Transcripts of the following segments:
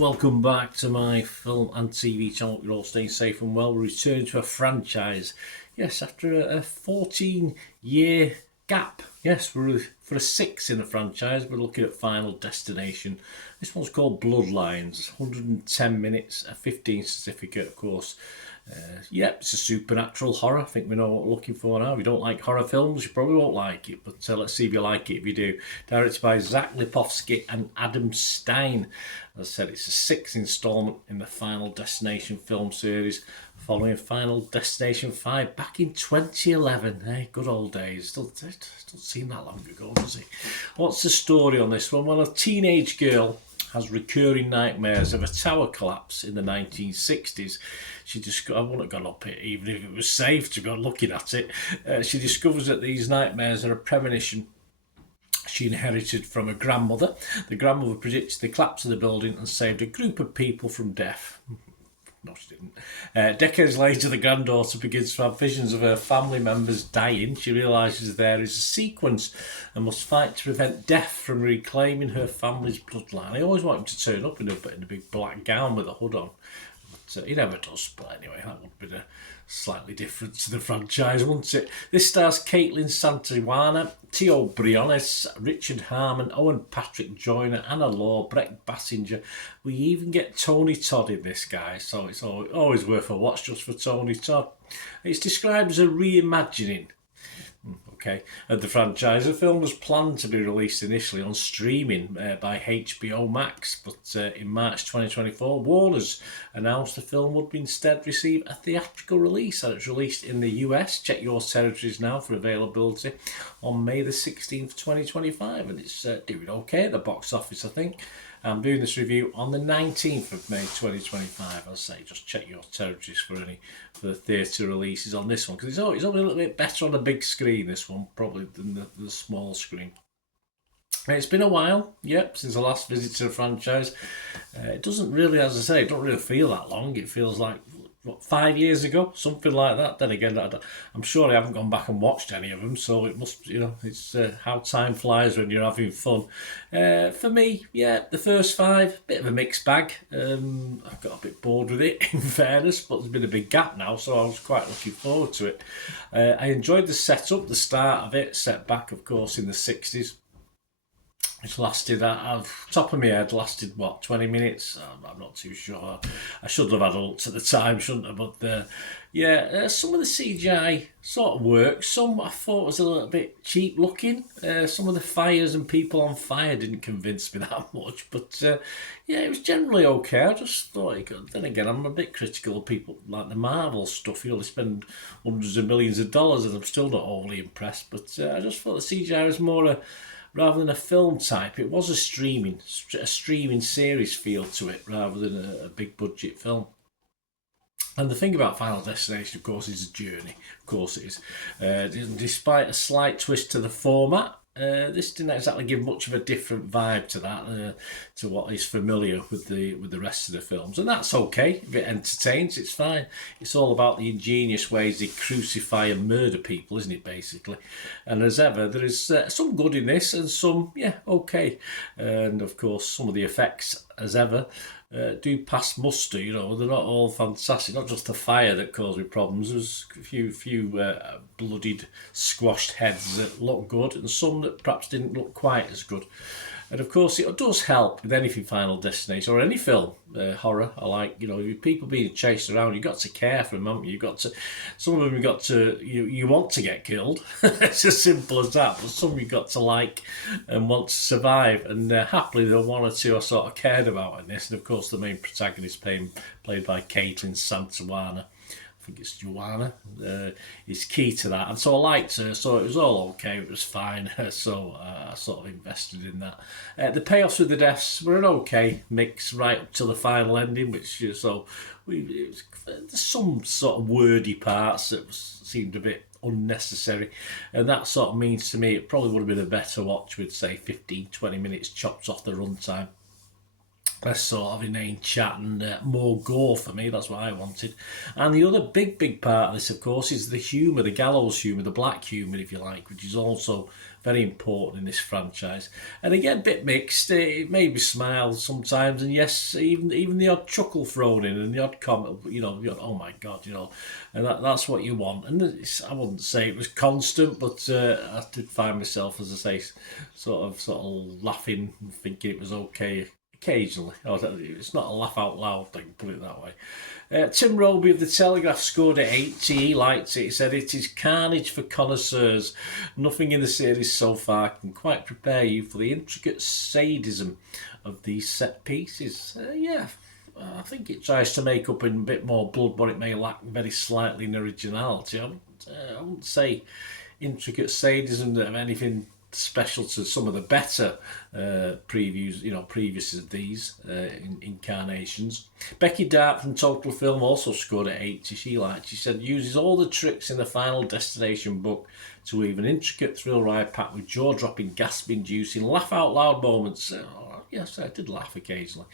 welcome back to my film and TV channel. You're all staying safe and well. We're returning to a franchise. Yes, after a 14-year gap. Yes, we're for a 6 in the franchise. We're looking at Final Destination. This one's called Bloodlines. 110 minutes, a 15 certificate, of course. Yep, it's a supernatural horror. I think we know what we're looking for now. If you don't like horror films, you probably won't like it. But let's see if you like it if you do. Directed by Zach Lipovsky and Adam Stein. As I said, it's a 6th instalment in the Final Destination film series, following Final Destination 5 back in 2011. Hey, good old days. Doesn't seem that long ago, does it? What's the story on this one? Well, a teenage girl has recurring nightmares of a tower collapse in the 1960s. I wouldn't have gone up it even if it was safe to go looking at it. She discovers that these nightmares are a premonition she inherited from her grandmother. The grandmother predicted the collapse of the building and saved a group of people from death. No, she didn't. Decades later, the granddaughter begins to have visions of her family members dying. She realises there is a sequence and must fight to prevent death from reclaiming her family's bloodline. I always want him to turn up in a big black gown with a hood on. But he never does. But anyway, that would be slightly different to the franchise, wouldn't it? This stars Caitlin Santijuana, Tio Briones, Richard Harmon, Owen Patrick Joyner, Anna Law, Brett Bassinger. We even get Tony Todd in this, guy, so it's always worth a watch just for Tony Todd. It's described as a reimagining of the franchise. The film was planned to be released initially on streaming by HBO Max, but in March 2024, Warner's announced the film would instead receive a theatrical release, and it's released in the US. Check your territories now for availability on May the 16th, 2025, and it's doing okay at the box office, I think. I'm doing this review on the 19th of May 2025. I'll say just check your territories for the theatre releases on this one, because it's always a little bit better on the big screen, this one, probably, than the small screen. It's been a while, since the last visit to the franchise. It doesn't really, as I say, it don't really feel that long. It feels like, 5 years ago, something like that. Then again, I'm sure I haven't gone back and watched any of them, so it must, it's how time flies when you're having fun. For me, the first 5, bit of a mixed bag. I've got a bit bored with it, in fairness, but there's been a big gap now, so I was quite looking forward to it. I enjoyed the setup, the start of it, set back, of course, in the 60s. It's lasted, top of my head, lasted, 20 minutes? I'm not too sure. I should have had a look at the time, shouldn't I? But, some of the CGI sort of works. Some I thought was a little bit cheap looking. Some of the fires and people on fire didn't convince me that much. But, it was generally okay. I just thought it could. Then again, I'm a bit critical of people like the Marvel stuff. They spend hundreds of millions of dollars and I'm still not overly impressed. But I just thought the CGI was more rather than a film type, it was a streaming series feel to it rather than a big budget film. And the thing about Final Destination, of course, is a journey. Of course it is. Despite a slight twist to the format, this didn't exactly give much of a different vibe to that, to what is familiar with the rest of the films, and that's okay. If it entertains, it's fine. It's all about the ingenious ways they crucify and murder people, isn't it? Basically, and as ever, there is some good in this, and some okay, and of course some of the effects, as ever, do pass muster. They're not all fantastic. Not just the fire that caused me problems. There's a few bloodied, squashed heads that look good, and some that perhaps didn't look quite as good. And of course, it does help with anything Final Destination or any film, horror. I like, people being chased around, you've got to care for them, haven't you? Some of them you've got to, you want to get killed. It's as simple as that. But some you've got to like and want to survive. And happily, there are one or two I sort of cared about in this. And of course, the main protagonist played by Caitlin Santijuana. I think it's Joanna, is key to that. And so I liked her, so it was all okay, it was fine. So I sort of invested in that. The payoffs with the deaths were an okay mix right up to the final ending, which, there's some sort of wordy parts that seemed a bit unnecessary. And that sort of means to me it probably would have been a better watch with, say, 15-20 minutes chopped off the runtime. less sort of inane chat and more gore for me. That's what I wanted. And the other big part of this, of course, is the humour, the gallows humour, the black humour, if you like, which is also very important in this franchise. And again, a bit mixed. It made me smile sometimes, and yes, even the odd chuckle thrown in and the odd comment, oh my god, and that's what you want. And I wouldn't say it was constant, but I did find myself, as I say, sort of laughing and thinking it was okay. Occasionally. It's not a laugh out loud thing, put it that way. Tim Roby of The Telegraph scored at 80. He liked it. He said, "It is carnage for connoisseurs. Nothing in the series so far can quite prepare you for the intricate sadism of these set pieces." I think it tries to make up in a bit more blood what it may lack very slightly in originality. I wouldn't say intricate sadism of anything special to some of the better previous of these incarnations. Becky Dart from Total Film also scored at 80. She said, "Uses all the tricks in the Final Destination book to weave an intricate thrill ride packed with jaw-dropping, gasp-inducing, laugh-out-loud moments." Yes, I did laugh occasionally.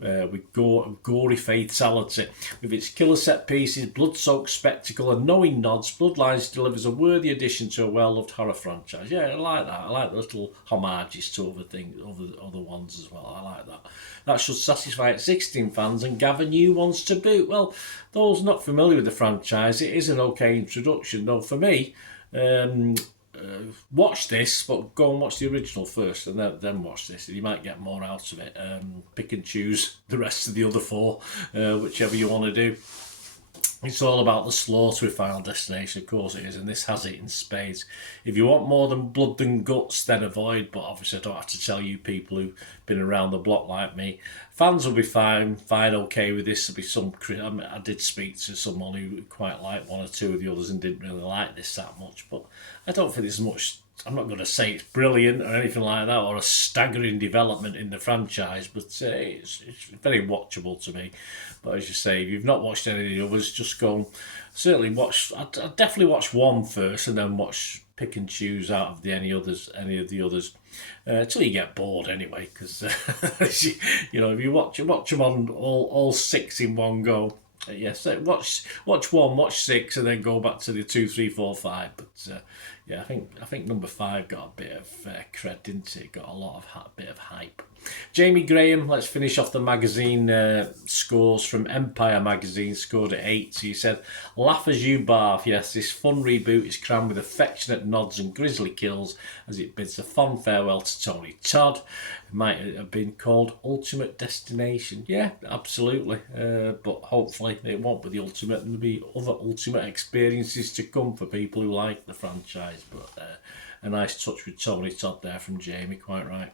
With gory fatality. With its killer set pieces, blood-soaked spectacle, and knowing nods, Bloodlines delivers a worthy addition to a well-loved horror franchise. Yeah, I like that. I like the little homages to other ones as well. I like that. That should satisfy existing fans and gather new ones to boot. Well, those not familiar with the franchise, it is an okay introduction. Though for me, watch this, but go and watch the original first, and then watch this. You might get more out of it. Pick and choose the rest of the other four, whichever you want to do. It's all about the slaughter with Final Destination, of course it is, and this has it in spades. If you want more than blood and guts, then avoid, but obviously I don't have to tell you people who've been around the block like me. Fans will be fine, okay with this. There'll be some. I did speak to someone who quite liked one or two of the others and didn't really like this that much, but I don't think there's much. I'm not going to say it's brilliant or anything like that, or a staggering development in the franchise, but it's very watchable to me. But as you say, if you've not watched any of the others, just go and certainly watch. I'd definitely watch one first, and then pick and choose out of any of the others, till you get bored anyway. Because if you watch them on all six in one go. Yes, watch one, watch six, and then go back to the 2, 3, 4, 5. But I think number 5 got a bit of cred, didn't it? Got a bit of hype. Jamie Graham, let's finish off the magazine scores from Empire magazine, scored at 8. So he said, "Laugh as you barf. Yes, this fun reboot is crammed with affectionate nods and grisly kills as it bids a fond farewell to Tony Todd. It might have been called Ultimate Destination." Yeah, absolutely. But hopefully it won't be the ultimate, and there'll be other ultimate experiences to come for people who like the franchise. But a nice touch with Tony Todd there from Jamie, quite right.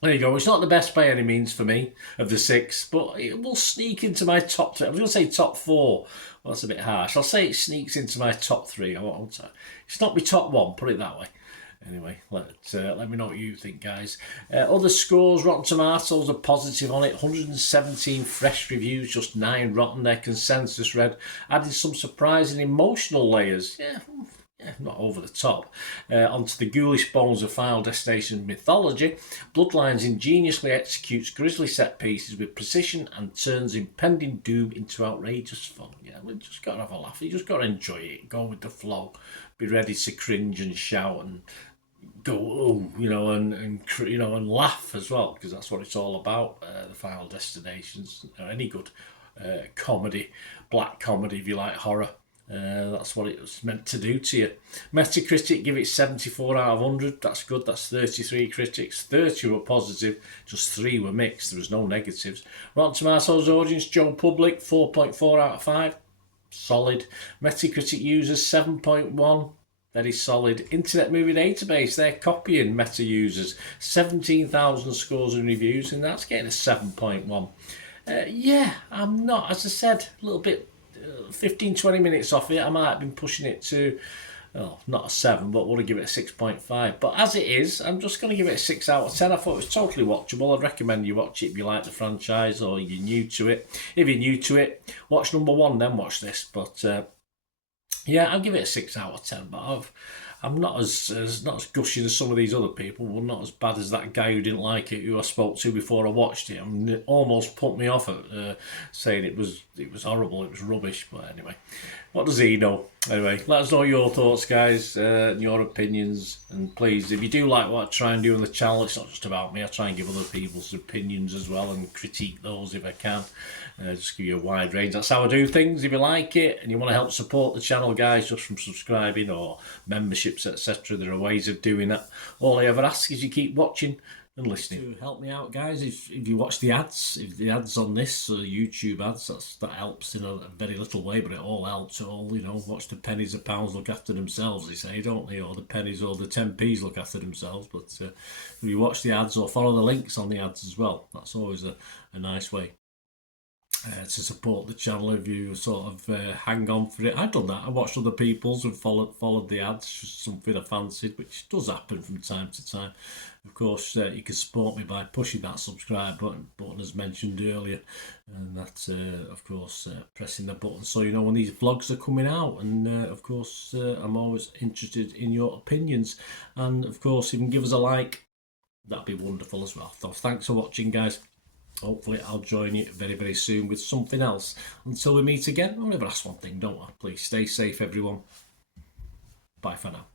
There you go. It's not the best by any means for me of the 6, but it will sneak into my top 3. I was going to say top 4. Well, that's a bit harsh. I'll say it sneaks into my top 3. It's not my top 1, put it that way. Anyway, let me know what you think, guys. Other scores, Rotten Tomatoes are positive on it. 117 fresh reviews, just 9 rotten. Their consensus read, added some surprising emotional layers. Yeah, not over the top. Onto the ghoulish bones of Final Destination mythology, Bloodlines ingeniously executes grisly set pieces with precision and turns impending doom into outrageous fun. Yeah, we just got to have a laugh. You just got to enjoy it. Go with the flow. Be ready to cringe and shout and go, and laugh as well, because that's what it's all about. The Final Destinations, any good comedy, black comedy, if you like horror. That's what it was meant to do to you. Metacritic give it 74 out of 100. That's good. That's 33 critics. 30 were positive. Just 3 were mixed. There was no negatives. Rotten Tomatoes audience, Joe Public, 4.4 out of 5. Solid. Metacritic users, 7.1. Very solid. Internet Movie Database, they're copying Meta users. 17,000 scores and reviews, and that's getting a 7.1. I'm not, as I said, a little bit 15-20 minutes off it. I might have been pushing it to not a 7, but would have given it a 6.5. But as it is, I'm just going to give it a 6 out of 10. I thought it was totally watchable. I'd recommend you watch it if you like the franchise or you're new to it. If you're new to it, watch number 1, then watch this. But Yeah, I'll give it a 6 out of 10, but I'm not not as gushing as some of these other people. Well, not as bad as that guy who didn't like it, who I spoke to before I watched it, and it almost put me off at saying it was horrible, it was rubbish. But anyway, what does he know? Anyway, let us know your thoughts, guys, and your opinions. And please, if you do like what I try and do on the channel, it's not just about me. I try and give other people's opinions as well and critique those if I can. Just give you a wide range. That's how I do things. If you like it and you want to help support the channel, guys, just from subscribing or memberships, etc., there are ways of doing that. All I ever ask is you keep watching and listening. To help me out, guys, if you watch the ads, if the ads on this YouTube ads, that helps in a very little way, but it all helps. All, you know, watch the pennies and pounds look after themselves, they say, don't they? Or the pennies or the 10p's look after themselves. But if you watch the ads or follow the links on the ads as well, that's always a nice way to support the channel. If you sort of hang on for it, I've done that. I watched other people's and followed the ads, just something I fancied, which does happen from time to time. Of course, you can support me by pushing that subscribe button as mentioned earlier, and that of course pressing the button so you know when these vlogs are coming out. And of course I'm always interested in your opinions, and of course you can give us a like, that'd be wonderful as well. So thanks for watching, guys. Hopefully I'll join you very, very soon with something else. Until we meet again, I'll never ask one thing, don't I? Please stay safe, everyone. Bye for now.